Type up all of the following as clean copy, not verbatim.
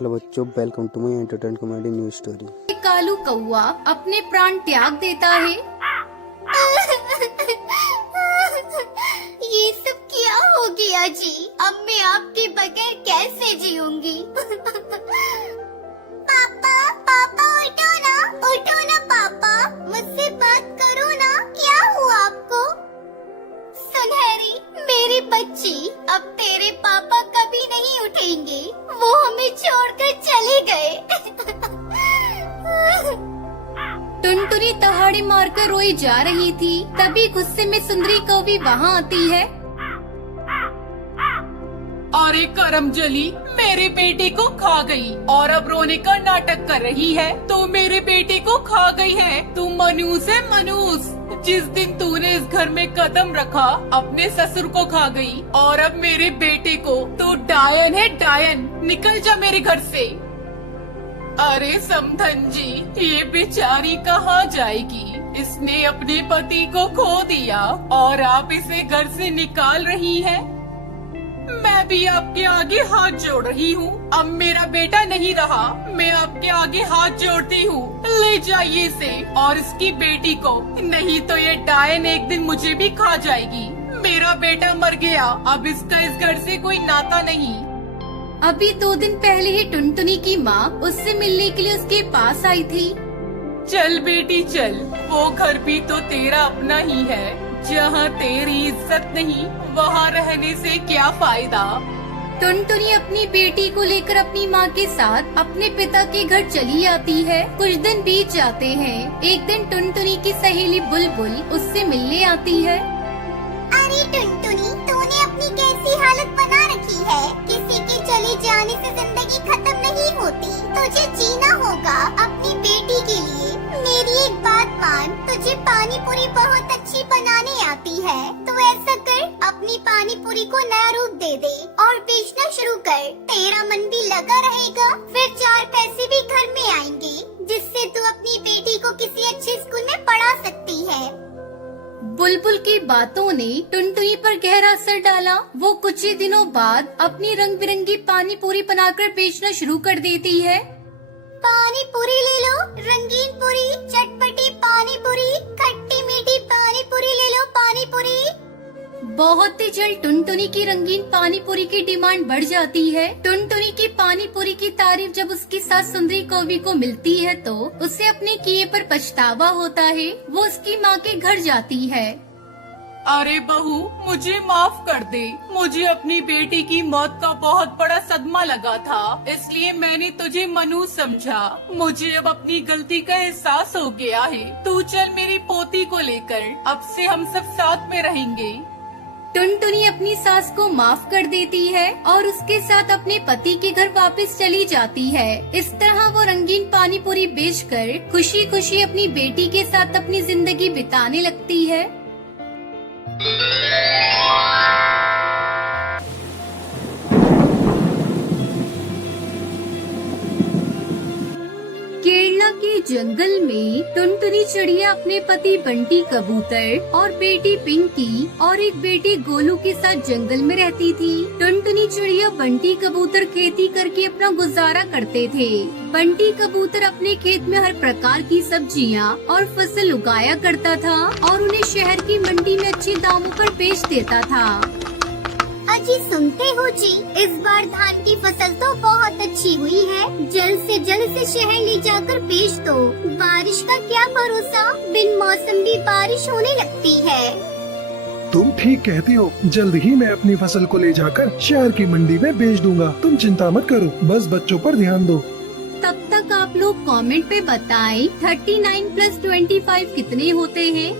Hello बच्चों, welcome to my entertainment comedy news story. Kalu कौआ अपने प्राण त्याग देता है। ये सब क्या हो गया जी? अब मैं आपके बगैर कैसे जीऊंगी? पापा पापा उठो ना पापा, मुझसे बात करो ना। क्या हुआ आपको? सुनहरी मेरी बच्ची, अब तेरे पापा कभी नहीं उठेंगे, वो हमें छोड़कर चले गए। टुनटुनी तहाड़े मारकर रोई जा रही थी, तभी गुस्से में सुंदरी कौवी वहाँ आती है। अरे करमजली, मेरे बेटे को खा गई और अब रोने का नाटक कर रही है। तो मेरे बेटे को खा गई है। तू मनूस है मनूस। जिस दिन तूने इस घर में कदम रखा, अपने ससुर को खा गई और अब मेरे बेटे को। तू डायन है डायन, निकल जा मेरे घर से। अरे समधन जी, ये बेचारी कहाँ जाएगी? इसने अपने पति को खो दिया और आप इसे घर से निकाल रही हैं। मैं भी आपके आगे हाथ जोड़ रही हूँ। अब मेरा बेटा नहीं रहा, मैं आपके आगे हाथ जोड़ती हूँ। ले जाइए इसे और इसकी बेटी को, नहीं तो ये डायन एक दिन मुझे भी खा जाएगी। मेरा बेटा मर गया, अब इसका इस घर से कोई नाता नहीं। अभी 2 दिन पहले ही टुनटुनी की माँ उससे मिलने के लिए उसके पास आई थी। चल बेटी चल, वो घर भी तो तेरा अपना ही है। जहाँ तेरी इज्जत नहीं, वहाँ रहने से क्या फायदा। टुनटुनी अपनी बेटी को लेकर अपनी माँ के साथ अपने पिता के घर चली आती है। कुछ दिन बीत जाते हैं। एक दिन टुनटुनी की सहेली बुलबुल उससे मिलने आती है। अरे टुनटुनी, तूने अपनी कैसी हालत बना रखी है? किसी के चले जाने से जिंदगी खत्म नहीं होती, तुझे जीना होगा अपनी बेटी के लिए। मेरी एक बात मान, तुझे पानी पूरी बहुत अच्छी बनाने आती है। तू ऐसा कर, अपनी पानी पूरी को नया रूप दे दे और बेचना शुरू कर। तेरा मन भी लगा रहेगा, फिर 4 पैसे भी घर में आएंगे, जिससे तू अपनी बेटी को किसी अच्छे स्कूल में पढ़ा सकती है। बुलबुल की बातों ने टुनटुनी पर गहरा असर डाला। वो कुछ ही दिनों बाद अपनी रंग बिरंगी पानी पूरी बनाकर बेचना शुरू कर देती है। पानी पूरी ले लो, रंगीन पूरी, चटपटी पानी पूरी, खट्टी मीठी पानी पूरी ले लो, पानी पूरी। बहुत ही जल्द टुनटुनी की रंगीन पानी पूरी की डिमांड बढ़ जाती है। टुनटुनी की पानी पूरी की तारीफ जब उसकी सास सुंदरी कौवी को मिलती है तो उसे अपने किए पर पछतावा होता है। वो उसकी माँ के घर जाती है। अरे बहू, मुझे माफ कर दे। मुझे अपनी बेटी की मौत का बहुत बड़ा सदमा लगा था, इसलिए मैंने तुझे मनूस समझा। मुझे अब अपनी गलती का एहसास हो गया है। तू चल मेरी पोती को लेकर, अब से हम सब साथ में रहेंगे। टुनटुनी अपनी सास को माफ कर देती है और उसके साथ अपने पति के घर वापस चली जाती है। इस तरह वो रंगीन पानी पूरी बेचकर खुशी खुशी अपनी बेटी के साथ अपनी जिंदगी बिताने लगती है। केरला के जंगल में टुनटुनी चिड़िया अपने पति बंटी कबूतर और बेटी पिंकी और एक बेटी गोलू के साथ जंगल में रहती थी। टुनटुनी चिड़िया बंटी कबूतर खेती करके अपना गुजारा करते थे। बंटी कबूतर अपने खेत में हर प्रकार की सब्जियां और फसल उगाया करता था और उन्हें शहर की मंडी में अच्छे दामों पर बेच देता था। अजी सुनते हो जी, इस बार धान की फसल तो बहुत अच्छी हुई है। जल्द से जल्द से शहर ले जाकर बेच दो। बारिश का क्या भरोसा, बिन मौसम भी बारिश होने लगती है। तुम ठीक कहती हो, जल्द ही मैं अपनी फसल को ले जाकर शहर की मंडी में बेच दूंगा। तुम चिंता मत करो, बस बच्चों पर ध्यान दो। तब तक आप लोग कमेंट पे बताएं 39 + 25 कितने होते हैं।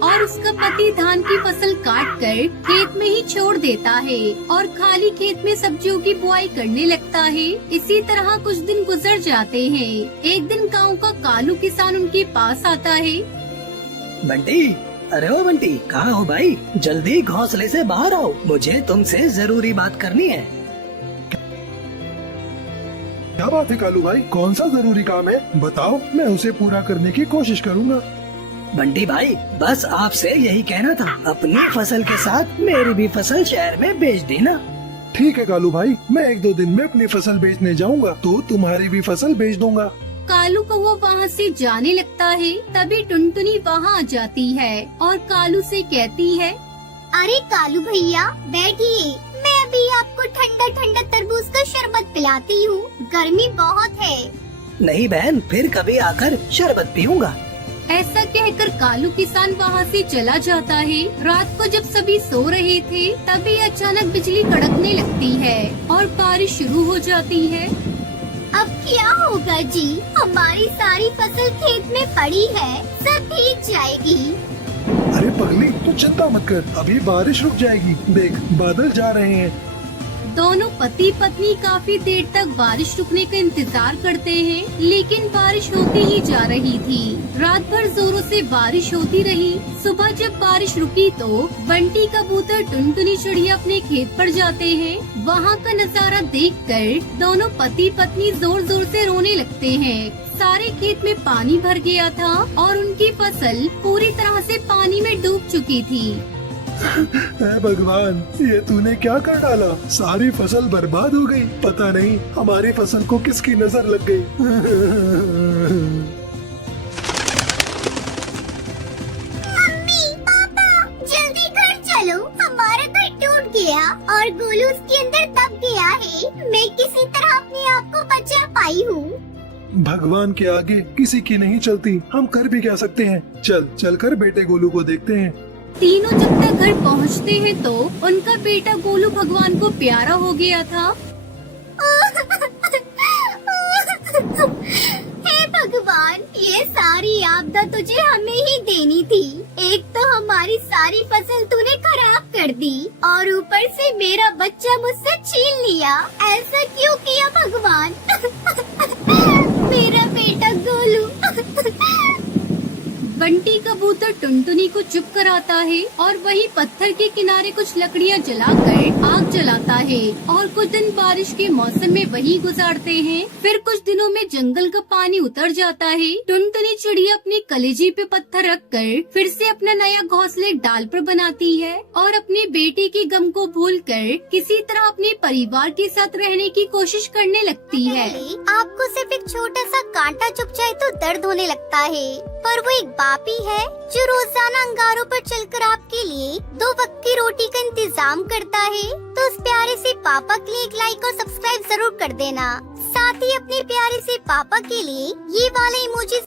और उसका पति धान की फसल काट कर खेत में ही छोड़ देता है और खाली खेत में सब्जियों की बुआई करने लगता है। इसी तरह कुछ दिन गुजर जाते हैं। एक दिन गांव का कालू किसान उनके पास आता है। बंटी, अरे ओ बंटी, कहाँ हो भाई? जल्दी घोंसले से बाहर आओ, मुझे तुमसे जरूरी बात करनी है। क्या बात है कालू भाई, कौन सा जरूरी काम है? बताओ, मैं उसे पूरा करने की कोशिश करूंगा। बंटी भाई, बस आपसे यही कहना था, अपनी फसल के साथ मेरी भी फसल शहर में बेच देना। ठीक है कालू भाई, मैं 1-2 दिन में अपनी फसल बेचने जाऊंगा तो तुम्हारी भी फसल बेच दूंगा। कालू कौवा वहाँ से जाने लगता है। तभी टुनटुनी वहाँ आ जाती है और कालू से कहती है, अरे कालू भैया बैठिए, मैं अभी आपको ठंडा ठंडा तरबूज का शरबत पिलाती हूँ, गर्मी बहुत है। नहीं बहन, फिर कभी आकर शरबत पीऊंगा। ऐसा कहकर कालू किसान वहाँ से चला जाता है। रात को जब सभी सो रहे थे तभी अचानक बिजली कड़कने लगती है और बारिश शुरू हो जाती है। अब क्या होगा जी, हमारी सारी फसल खेत में पड़ी है, सब भीग जाएगी। अरे पगली, तू चिंता मत कर, अभी बारिश रुक जाएगी, देख बादल जा रहे हैं। दोनों पति पत्नी काफी देर तक बारिश रुकने का इंतजार करते हैं, लेकिन बारिश होती ही जा रही थी। रात भर जोरों से बारिश होती रही। सुबह जब बारिश रुकी तो बंटी कबूतर टुनटुनी चिड़िया अपने खेत पर जाते हैं। वहाँ का नजारा देखकर दोनों पति पत्नी जोर जोर से रोने लगते हैं। सारे खेत में पानी भर गया था और उनकी फसल पूरी तरह से पानी में डूब चुकी थी। हे भगवान, ये तूने क्या कर डाला, सारी फसल बर्बाद हो गई। पता नहीं हमारी फसल को किसकी नजर लग गई। मम्मी पापा जल्दी घर चलो, हमारा घर टूट गया और गोलू उसके अंदर दब गया है। मैं किसी तरह अपने आप को बचा पाई हूँ। भगवान के आगे किसी की नहीं चलती, हम कर भी क्या सकते हैं। चल कर बेटे गोलू को देखते हैं। तीनों जब तक घर पहुँचते हैं तो उनका बेटा गोलू भगवान को प्यारा हो गया था। हे भगवान, ये सारी आपदा तुझे हमें ही देनी थी। एक तो हमारी सारी फसल तूने खराब कर दी और ऊपर से मेरा बच्चा मुझसे छीन लिया। ऐसा क्यों किया भगवान? मेरा बेटा गोलू। बंटी कबूतर टुनटुनी को चुप कराता है और वही पत्थर के किनारे कुछ लकड़ियां जलाकर आग जलाता है और कुछ दिन बारिश के मौसम में वही गुजारते हैं। फिर कुछ दिनों में जंगल का पानी उतर जाता है। टुनटुनी चिड़िया अपने कलेजे पे पत्थर रखकर फिर से अपना नया घोंसला एक डाल पर बनाती है और अपने बेटे की गम को भूलकर किसी तरह अपने परिवार के साथ रहने की कोशिश करने लगती है। आपको सिर्फ एक छोटा सा कांटा चुभ जाए तो दर्द होने लगता है, पर वो एक बापी है जो रोजाना अंगारों पर चलकर आपके लिए 2 वक्त की रोटी का इंतजाम करता है। तो उस प्यारे से पापा के लिए एक लाइक और सब्सक्राइब जरूर कर देना। साथ ही अपने प्यारे से पापा के लिए ये वाला इमोजी